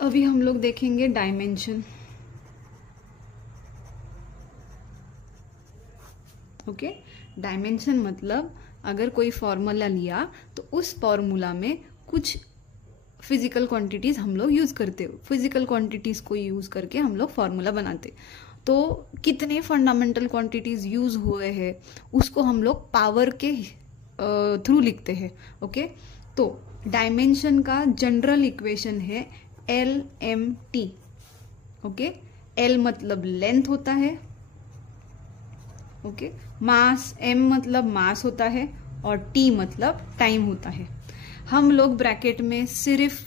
अभी हम लोग देखेंगे डायमेंशन। ओके, डायमेंशन मतलब अगर कोई फॉर्मूला लिया तो उस फॉर्मूला में कुछ फिजिकल क्वांटिटीज हम लोग यूज करते हो, फिजिकल क्वांटिटीज को यूज करके हम लोग फॉर्मूला बनाते। तो कितने फंडामेंटल क्वांटिटीज यूज हुए हैं उसको हम लोग पावर के थ्रू लिखते हैं। ओके, तो डायमेंशन का जनरल इक्वेशन है LMT। ओके, L मतलब लेंथ होता है, ओके, मास, M मतलब मास होता है और T मतलब टाइम होता है। हम लोग ब्रैकेट में सिर्फ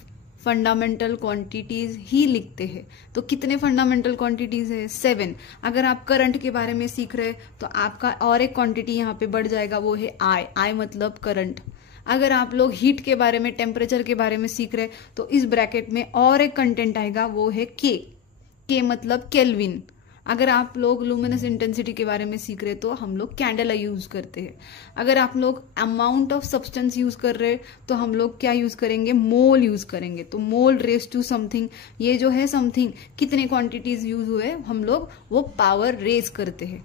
फंडामेंटल क्वांटिटीज ही लिखते हैं। तो कितने फंडामेंटल क्वांटिटीज है? 7। अगर आप करंट के बारे में सीख रहे तो आपका और एक क्वांटिटी यहाँ पे बढ़ जाएगा, वो है I मतलब करंट। अगर आप लोग हीट के बारे में, टेम्परेचर के बारे में सीख रहे तो इस ब्रैकेट में और एक कंटेंट आएगा, वो है K मतलब केल्विन। अगर आप लोग लुमिनस इंटेंसिटी के बारे में सीख रहे तो हम लोग कैंडला यूज करते हैं। अगर आप लोग अमाउंट ऑफ सब्सटेंस यूज कर रहे तो हम लोग क्या यूज करेंगे? मोल यूज करेंगे। तो मोल रेस टू समथिंग, ये जो है समथिंग, कितने क्वांटिटीज यूज हुए हम लोग वो पावर रेस करते हैं।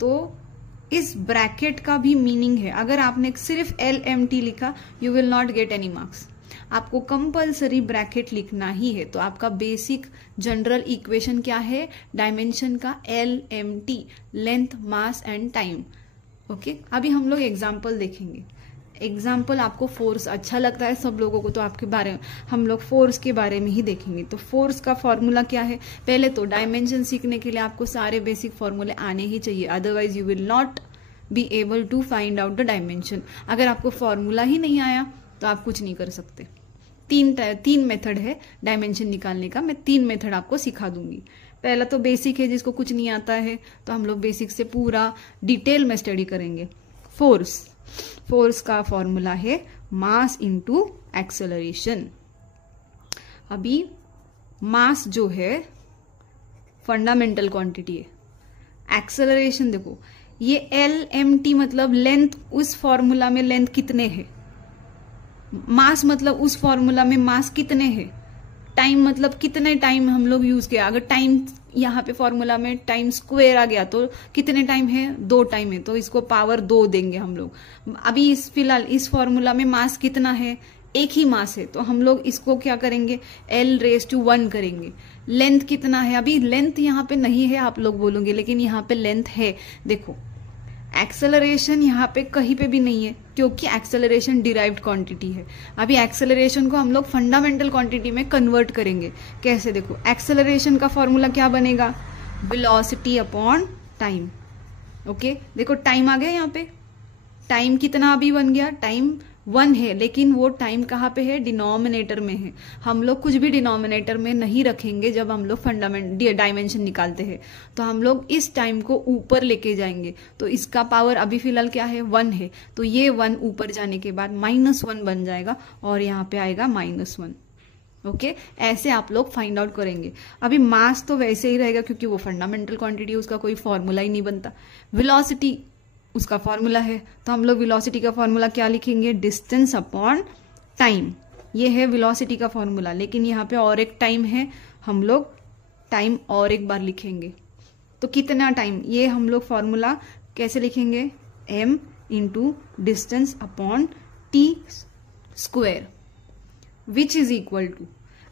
तो इस ब्रैकेट का भी मीनिंग है। अगर आपने सिर्फ LMT लिखा you will not get any marks. आपको कंपल्सरी ब्रैकेट लिखना ही है। तो आपका बेसिक जनरल इक्वेशन क्या है डायमेंशन का? LMT, length, mass and time. Okay, अभी हम लोग एग्जाम्पल देखेंगे। एग्जाम्पल आपको फोर्स अच्छा लगता है सब लोगों को, तो आपके बारे में हम लोग फोर्स के बारे में ही देखेंगे। तो फोर्स का फॉर्मूला क्या है? पहले तो डायमेंशन सीखने के लिए आपको सारे बेसिक फॉर्मूले आने ही चाहिए, otherwise you will not be able to find out the dimension. अगर आपको फॉर्मूला ही नहीं आया तो आप कुछ नहीं कर सकते। तीन मेथड है डायमेंशन निकालने का, मैं 3 मेथड आपको सिखा दूंगी। पहला तो बेसिक है, जिसको कुछ नहीं आता है तो हम लोग बेसिक से पूरा डिटेल में स्टडी करेंगे। फोर्स का फॉर्मूला है मास इनटू एक्सेलरेशन। अभी मास जो है फंडामेंटल क्वांटिटी है, एक्सेलरेशन देखो ये LMT मतलब लेंथ, उस फॉर्मूला में लेंथ कितने है, मास मतलब उस फॉर्मूला में मास कितने हैं, टाइम मतलब कितने टाइम हम लोग यूज किया। अगर टाइम यहाँ पे फॉर्मूला में टाइम स्क्वायर आ गया तो कितने टाइम है? 2 टाइम है, तो इसको पावर 2 देंगे हम लोग। अभी फिलहाल इस फॉर्मूला में मास कितना है? एक ही मास है, तो हम लोग इसको क्या करेंगे? L⁻1 करेंगे। लेंथ कितना है? अभी लेंथ यहाँ पे नहीं है आप लोग बोलोगे, लेकिन यहाँ पे लेंथ है। देखो एक्सेलरेशन यहाँ पे कहीं पे भी नहीं है, क्योंकि एक्सेलरेशन डिराइव्ड क्वांटिटी है। अभी एक्सेलरेशन को हम लोग फंडामेंटल क्वांटिटी में कन्वर्ट करेंगे। कैसे? देखो एक्सेलरेशन का फॉर्मूला क्या बनेगा? Velocity upon time. ओके, देखो टाइम आ गया यहाँ पे। टाइम कितना अभी बन गया? टाइम 1 है, लेकिन वो टाइम कहाँ पे है? डिनोमिनेटर में है। हम लोग कुछ भी डिनोमिनेटर में नहीं रखेंगे जब हम लोग डायमेंशन निकालते हैं, तो हम लोग इस टाइम को ऊपर लेके जाएंगे। तो इसका पावर अभी फिलहाल क्या है? 1 है, तो ये 1 ऊपर जाने के बाद -1 बन जाएगा और यहाँ पे आएगा -1। ओके, ऐसे आप लोग फाइंड आउट करेंगे। अभी मास तो वैसे ही रहेगा क्योंकि वो फंडामेंटल क्वांटिटी, उसका कोई फॉर्मूला ही नहीं बनता। वेलोसिटी उसका फॉर्मूला है, तो हम लोग वेलोसिटी का फॉर्मूला क्या लिखेंगे? Distance upon time. ये है वेलोसिटी का फॉर्मूला, लेकिन यहाँ पे और एक टाइम है, हम लोग टाइम और एक बार लिखेंगे। तो कितना टाइम? ये हम लोग फॉर्मूला कैसे लिखेंगे? M into distance upon T square which is equal to,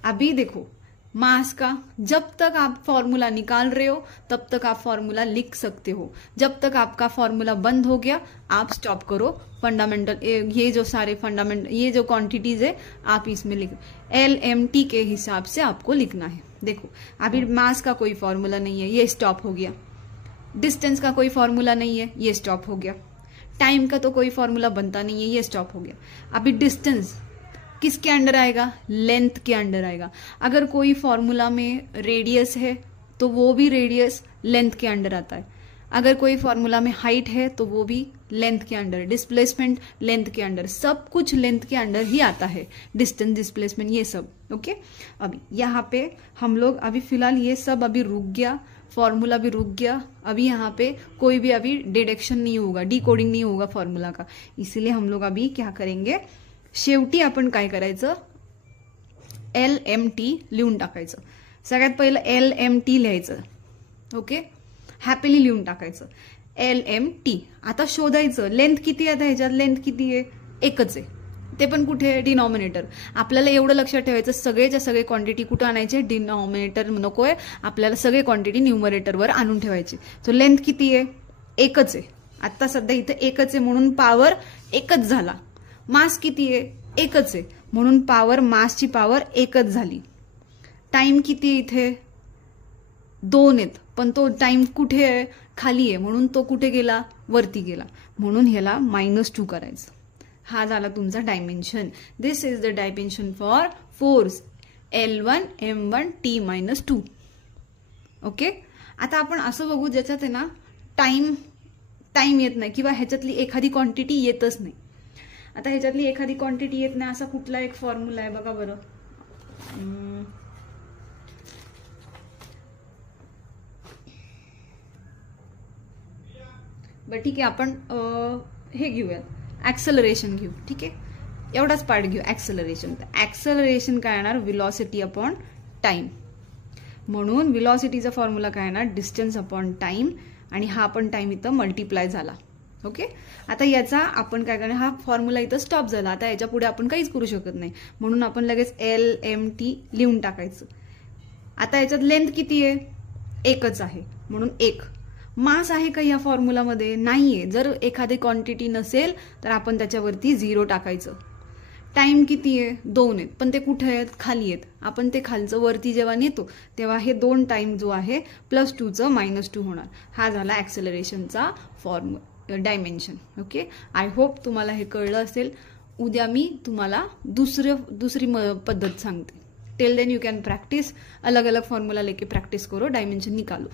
अभी देखो मास का जब तक आप फॉर्मूला निकाल रहे हो तब तक आप फॉर्मूला लिख सकते हो। जब तक आपका फॉर्मूला बंद हो गया आप स्टॉप करो। फंडामेंटल ये जो सारे फंडामेंटल ये जो क्वांटिटीज है आप इसमें लिखो। LMT के हिसाब से आपको लिखना है। देखो अभी मास का कोई फॉर्मूला नहीं है, ये स्टॉप हो गया। डिस्टेंस का कोई फॉर्मूला नहीं है, ये स्टॉप हो गया। टाइम का तो कोई फॉर्मूला बनता नहीं है, ये स्टॉप हो गया। अभी डिस्टेंस किसके अंडर आएगा? लेंथ के अंडर आएगा। अगर कोई फॉर्मूला में रेडियस है तो वो भी रेडियस लेंथ के अंडर आता है। अगर कोई फॉर्मूला में हाइट है तो वो भी लेंथ के अंडर, डिस्प्लेसमेंट लेंथ के अंडर, सब कुछ लेंथ के अंडर ही आता है। डिस्टेंस, डिस्प्लेसमेंट, ये सब। ओके, अभी यहाँ पे हम लोग अभी फिलहाल ये सब अभी रुक गया, फॉर्मूला भी रुक गया। अभी यहाँ पे कोई भी अभी डिडक्शन नहीं होगा, डिकोडिंग नहीं होगा फॉर्मूला का। इसीलिए हम लोग अभी क्या करेंगे? शेवटी आपण काय करायचं? LMT लिहून टाकायचं. सगळ्यात पहिलं LMT लिहायचं. ओके, हॅपीली लिहून टाकायचं LMT. आता शोधायचं लेंथ किती आहे. ह्याच्यात लेंथ किती आहे, एकच आहे. ते पण कुठे, डिनॉमिनेटर. आपल्याला एवढं लक्षात ठेवायचं सगळेच्या सगळे क्वांटिटी कुठं आणायचे, डिनॉमिनेटर नकोय आपल्याला, सगळे क्वांटिटी न्यूमरेटरवर आणून ठेवायची. सो लेंथ किती आहे, एकच आहे. आता सध्या इथं एकच आहे म्हणून पॉवर एकच झाला. मास किती आहे, एकच आहे म्हणून पॉवर, मासची पॉवर एकच झाली. टाइम किती आहे, इथे 2 आहेत पण तो टाइम कुठे आहे, खाली आहे म्हणून तो कुठे गेला, वरती गेला. म्हणून ह्याला -2 करायचं. हा झाला तुमचा dimension. This is the dimension for force L1 M1 T-2. Okay, आता आपण असं बघू ज्याच्यात आहे ना टाइम येत नाही किंवा ह्याच्यातली एखादी क्वांटिटी येतच नाही. आता ह्याच्यातली एखादी क्वांटिटी येत नाही असा कुठला एक फॉर्म्युला आहे बघा बरं. बरं ठीक आहे, आपण हे घेऊया, ऍक्सेलरेशन घेऊ. ठीक आहे, एवढाच पार्ट घेऊ, ऍक्सेलरेशन. तर ऍक्सेलरेशन काय येणार, व्हेलॉसिटी अपॉन टाइम. म्हणून व्हेलॉसिटीचा फॉर्म्युला काय येणार, डिस्टन्स अपॉन टाइम. आणि हा पण टाइम इथं मल्टिप्लाय झाला. ओके, आता याचा आपण काय करणार, हा फॉर्म्युला इथं स्टॉप झाला. आता याच्या पुढे आपण काहीच करू शकत नाही म्हणून आपण लगेच LMT लिहून टाकायचं. आता याच्यात लेंथ किती आहे, एकच आहे म्हणून 1. मास आहे का या फॉर्म्युलामध्ये, नाहीये. जर एखादी क्वांटिटी नसेल तर आपण त्याच्यावरती 0 टाकायचं. टाइम किती आहे, 2 आहेत पण ते कुठे आहेत, खाली आहेत. आपण ते खालचं वरती जेव्हा नेतो तेव्हा हे 2 टाइम जो आहे +2चं -2 होणार. हा झाला ऍक्सेलरेशनचा डायमेन्शन. ओके, आय होप तुम्हाला हे कळलं असेल. उद्या मी तुम्हाला दूसरी पद्धत सांगते. Till then you can practice, अलग अलग फॉर्मूला लेके प्रैक्टिस करो, डायमेंशन निकालो.